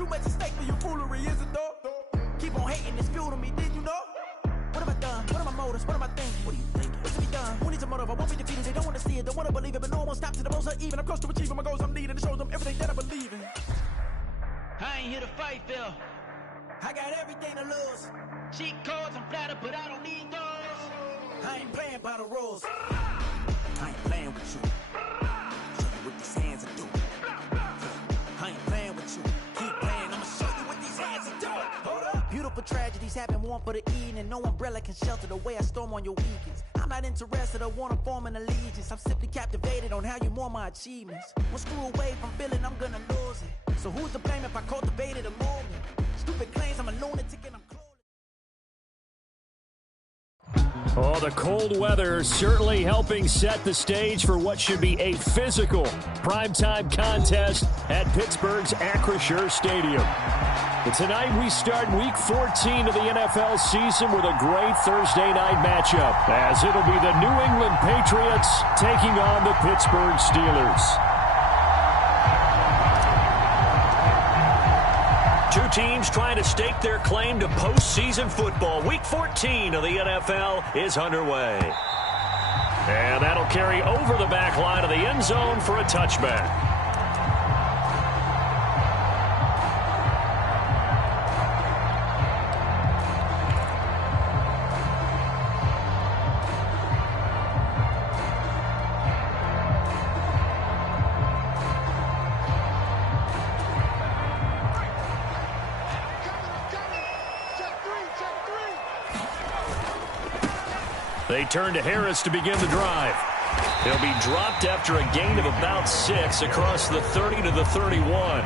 Too much at stake for your foolery, is it though? Keep on hating, it's fuel to me, did you know? What have I done? What are my motives? What am I thinking? What do you think? What's to be done? Who needs a motive? I won't be defeated. They don't want to see it, don't want to believe it, but no one won't stop to the most or even. I'm close to achieving my goals I'm needing to show them everything that I believe in. I ain't here to fight, Phil. I got everything to lose. Cheat codes, I'm flattered, but I don't need those. I ain't playing by the rules. I ain't playing with you. Show you what these hands are doing. I ain't playing with you. Keep playing, I'ma show you what these hands are doing. Hold up. Beautiful tragedies happen, one for the evening. No umbrella can shelter the way I storm on your weekends. I'm not interested, I wanna form an allegiance. I'm simply captivated on how you mourn my achievements. One screw away from feeling I'm gonna lose it. So who's to blame if I cultivated a movement? Stupid claims, I'm a lunatic and I'm close. Oh, the cold weather certainly helping set the stage for what should be a physical primetime contest at Pittsburgh's Acrisure Stadium. But tonight we start Week 14 of the NFL season with a great Thursday night matchup, as it'll be the New England Patriots taking on the Pittsburgh Steelers. Two teams trying to stake their claim to postseason football. Week 14 of the NFL is underway. And that'll carry over the back line of the end zone for a touchback. They turn to Harris to begin the drive. He'll be dropped after a gain of about 6 across the 30 to the 31.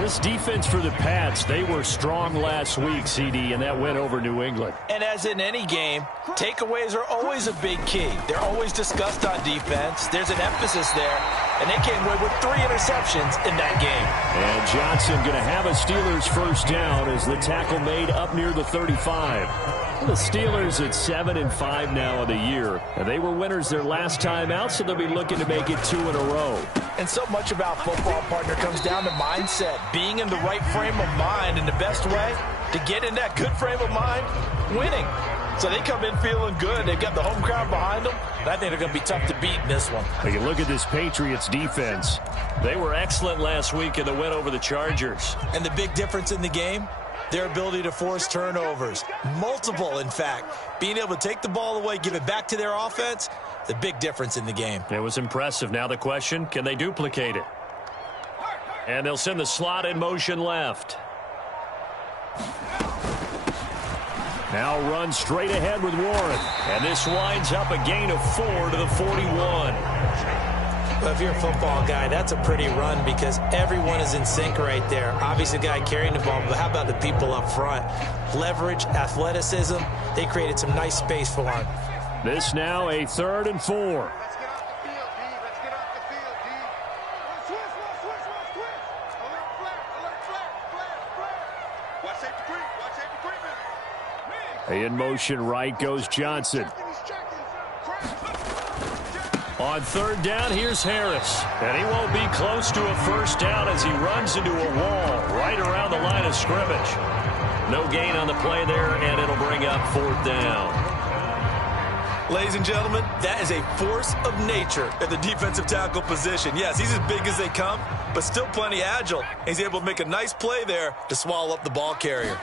This defense for the Pats, they were strong last week, CD, and that went over New England. And as in any game, takeaways are always a big key. They're always discussed on defense. There's an emphasis there, and they came away with 3 interceptions in that game. And Johnson going to have a Steelers first down as the tackle made up near the 35. The Steelers at 7-5 now of the year, and they were winners their last time out, so they'll be looking to make it 2 in a row. And so much about football, partner, comes down to mindset, being in the right frame of mind, and the best way to get in that good frame of mind, winning. So they come in feeling good. They've got the home crowd behind them, and I think they're going to be tough to beat in this one. Take a look at this Patriots defense. They were excellent last week in the win over the Chargers. And the big difference in the game? Their ability to force turnovers. Multiple, in fact. Being able to take the ball away, give it back to their offense, the big difference in the game. It was impressive. Now the question, can they duplicate it? And they'll send the slot in motion left. Now run straight ahead with Warren. And this winds up a gain of 4 to the 41. Well, if you're a football guy, that's a pretty run because everyone is in sync right there. Obviously, the guy carrying the ball, but how about the people up front? Leverage, athleticism, they created some nice space for him. This now a 3rd and 4. Let's get off the field, D. Let's get off the field, D. Switch. A little flat. Watch safety creep. In motion right goes Johnson. On 3rd down, here's Harris. And he won't be close to a first down as he runs into a wall right around the line of scrimmage. No gain on the play there, and it'll bring up 4th down. Ladies and gentlemen, that is a force of nature at the defensive tackle position. Yes, he's as big as they come, but still plenty agile. He's able to make a nice play there to swallow up the ball carrier.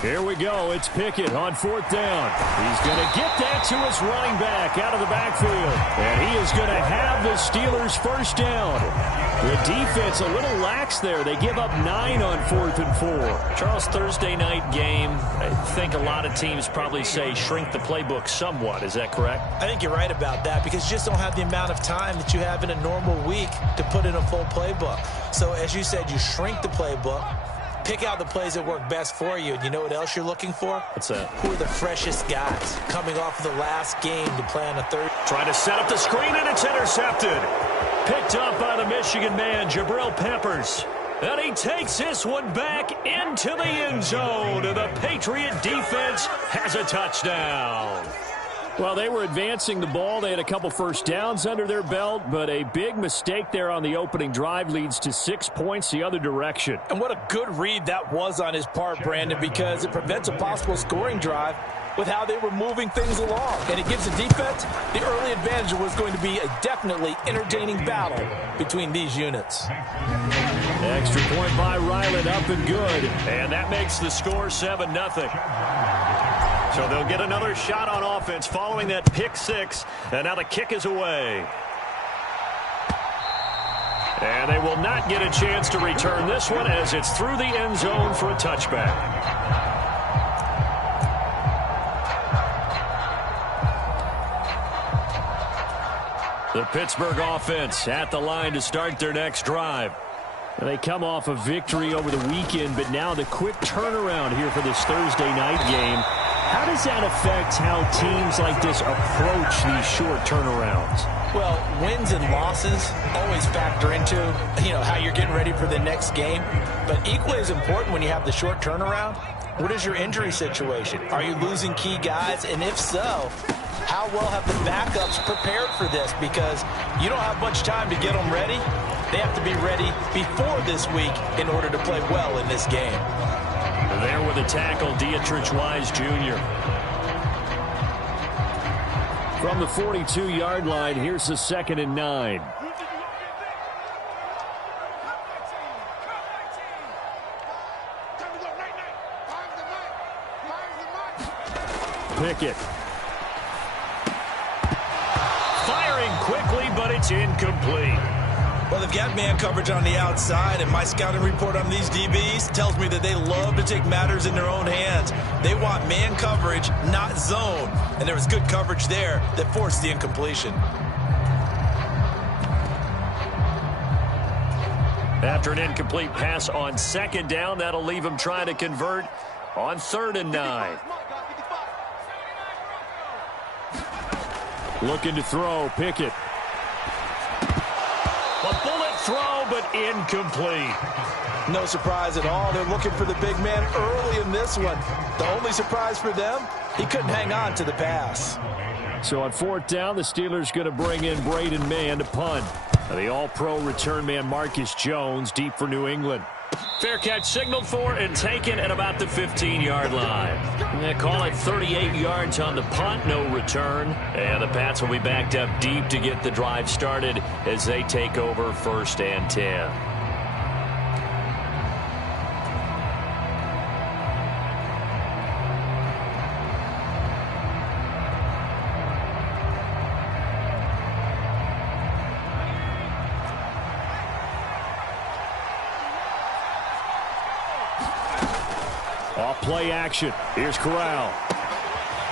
Here we go. It's Pickett on 4th down. He's going to get that to his running back out of the backfield. And he is going to have the Steelers first down. The defense a little lax there. They give up 9 on 4th and 4. Charles, Thursday night game, I think a lot of teams probably say shrink the playbook somewhat. Is that correct? I think you're right about that because you just don't have the amount of time that you have in a normal week to put in a full playbook. So as you said, you shrink the playbook. Pick out the plays that work best for you. And you know what else you're looking for? What's that? Who are the freshest guys coming off of the last game to play on the 3rd? Trying to set up the screen, and it's intercepted. Picked up by the Michigan man, Jabril Peppers. And he takes this one back into the end zone. And the Patriot defense has a touchdown. Well, they were advancing the ball. They had a couple first downs under their belt, but a big mistake there on the opening drive leads to 6 points the other direction. And what a good read that was on his part, Brandon, because it prevents a possible scoring drive with how they were moving things along. And it gives the defense the early advantage. Was going to be a definitely entertaining battle between these units. Extra point by Ryland, up and good. And that makes the score 7-0. So they'll get another shot on offense following that pick six. And now the kick is away. And they will not get a chance to return this one as it's through the end zone for a touchback. The Pittsburgh offense at the line to start their next drive. They come off a victory over the weekend, but now the quick turnaround here for this Thursday night game. How does that affect how teams like this approach these short turnarounds? Well, wins and losses always factor into, how you're getting ready for the next game. But equally as important when you have the short turnaround, what is your injury situation? Are you losing key guys? And if so, how well have the backups prepared for this? Because you don't have much time to get them ready. They have to be ready before this week in order to play well in this game. There with a tackle, Dietrich Wise Jr. From the 42-yard line, here's the 2nd and 9. Pickett. Firing quickly, but it's incomplete. Well, they've got man coverage on the outside, and my scouting report on these DBs tells me that they love to take matters in their own hands. They want man coverage, not zone. And there was good coverage there that forced the incompletion. After an incomplete pass on 2nd down, that'll leave him trying to convert on 3rd and 9. Looking to throw, Pickett. A bullet throw, but incomplete. No surprise at all. They're looking for the big man early in this one. The only surprise for them, he couldn't hang on to the pass. So on 4th down, the Steelers going to bring in Braden Mann to punt. The all-pro return man Marcus Jones deep for New England. Fair catch signaled for and taken at about the 15-yard line. They call it 38 yards on the punt, no return. And the Pats will be backed up deep to get the drive started as they take over 1st and 10. Play action. Here's Corral.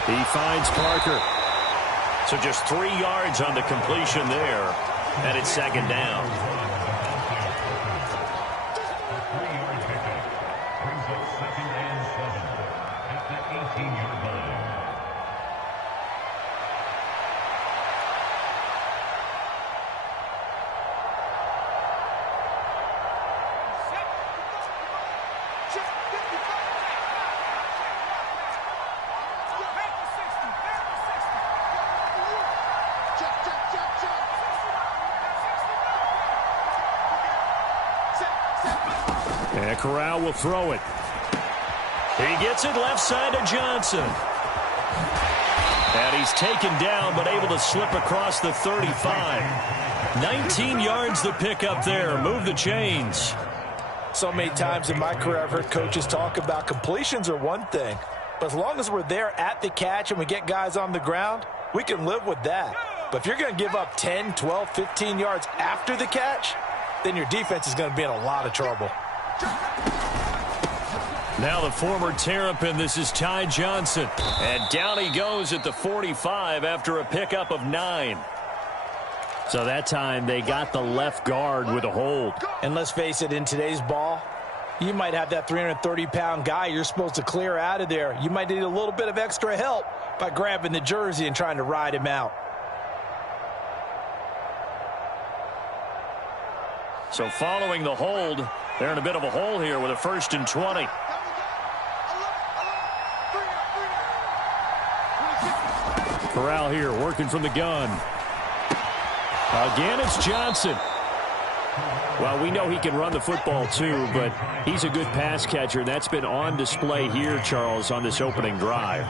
He finds Parker. So just 3 yards on the completion there. And it's 2nd down. 3-yard pickup brings up 2nd and 7 at the 18-yard line. And Corral will throw it. He gets it left side to Johnson. And he's taken down, but able to slip across the 35. 19 yards the pick up there. Move the chains. So many times in my career I've heard coaches talk about completions are one thing. But as long as we're there at the catch and we get guys on the ground, we can live with that. But if you're going to give up 10, 12, 15 yards after the catch, then your defense is going to be in a lot of trouble. Now the former Terrapin, this is Ty Johnson. And down he goes at the 45 after a pickup of 9. So that time they got the left guard with a hold. And let's face it, in today's ball, you might have that 330-pound guy you're supposed to clear out of there. You might need a little bit of extra help by grabbing the jersey and trying to ride him out. So following the hold, they're in a bit of a hole here with a 1st and 20. Corral here working from the gun. Again, it's Johnson. Well, we know he can run the football too, but he's a good pass catcher. That's been on display here, Charles, on this opening drive.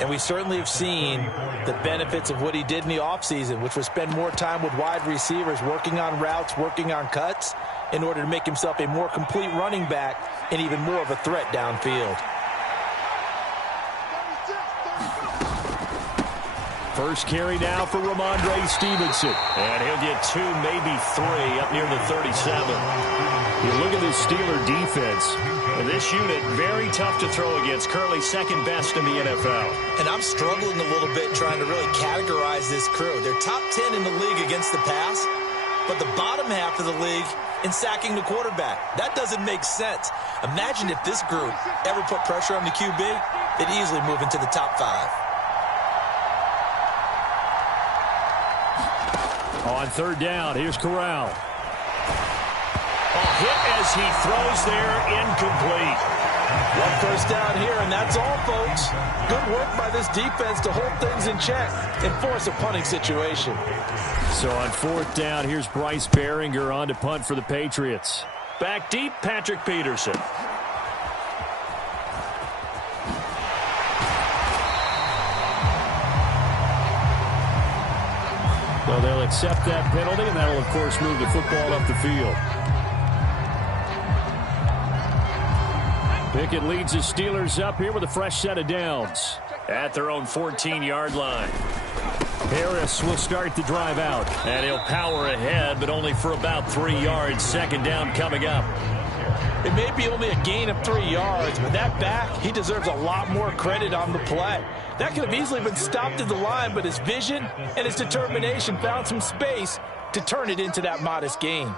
And we certainly have seen the benefits of what he did in the offseason, which was spend more time with wide receivers, working on routes, working on cuts, in order to make himself a more complete running back and even more of a threat downfield. First carry now for Ramondre Stevenson. And he'll get 2, maybe 3 up near the 37. You look at this Steeler defense. This unit, very tough to throw against. Currently second best in the NFL. And I'm struggling a little bit trying to really categorize this crew. They're top 10 in the league against the pass, but the bottom half of the league in sacking the quarterback. That doesn't make sense. Imagine if this group ever put pressure on the QB, they'd easily move into the top 5. On third down, here's Corral. Hit as he throws there, incomplete. One first down here, and that's all, folks. Good work by this defense to hold things in check and force a punting situation. So on fourth down, here's Bryce Behringer on to punt for the Patriots. Back deep, Patrick Peterson. So they'll accept that penalty, and that'll, of course, move the football up the field. Pickett leads the Steelers up here with a fresh set of downs. At their own 14-yard line. Harris will start the drive out. And he'll power ahead, but only for about 3 yards. Second down coming up. It may be only a gain of 3 yards, but that back, he deserves a lot more credit on the play. That could have easily been stopped at the line, but his vision and his determination found some space to turn it into that modest gain.